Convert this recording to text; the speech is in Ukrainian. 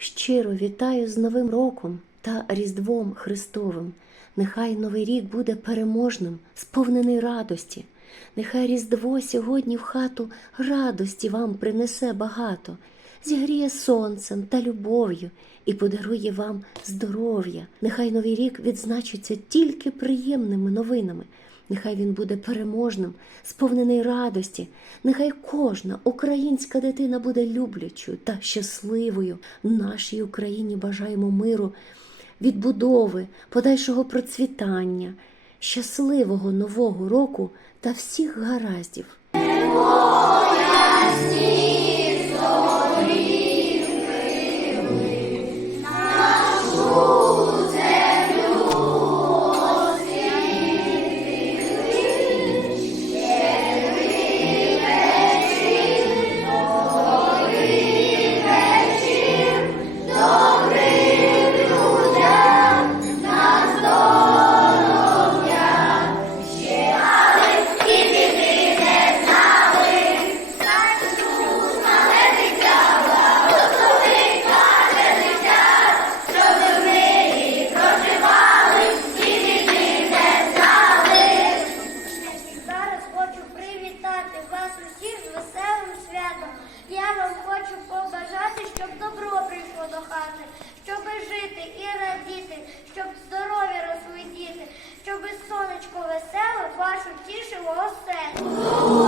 Щиро вітаю з Новим роком та Різдвом Христовим. Нехай Новий рік буде переможним, сповнений радості. Нехай Різдво сьогодні в хату радості вам принесе багато, зігріє сонцем та любов'ю і подарує вам здоров'я. Нехай Новий рік відзначиться тільки приємними новинами. Нехай він буде переможним, сповнений радості. Нехай кожна українська дитина буде люблячою та щасливою. Нашій Україні бажаємо миру, відбудови, подальшого процвітання, щасливого нового року та всіх гараздів. Вас усіх з веселим святом. Я вам хочу побажати, щоб добро прийшло до хати, щоб жити і радіти, щоб здоров'я росли щоб сонечко веселе вашу тішило оселю.